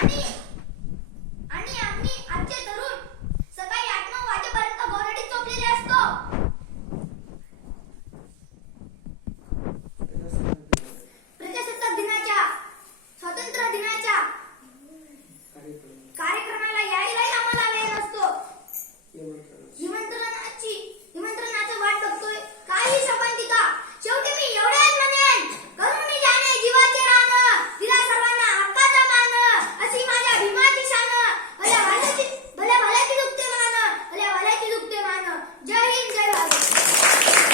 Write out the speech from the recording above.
Mommy!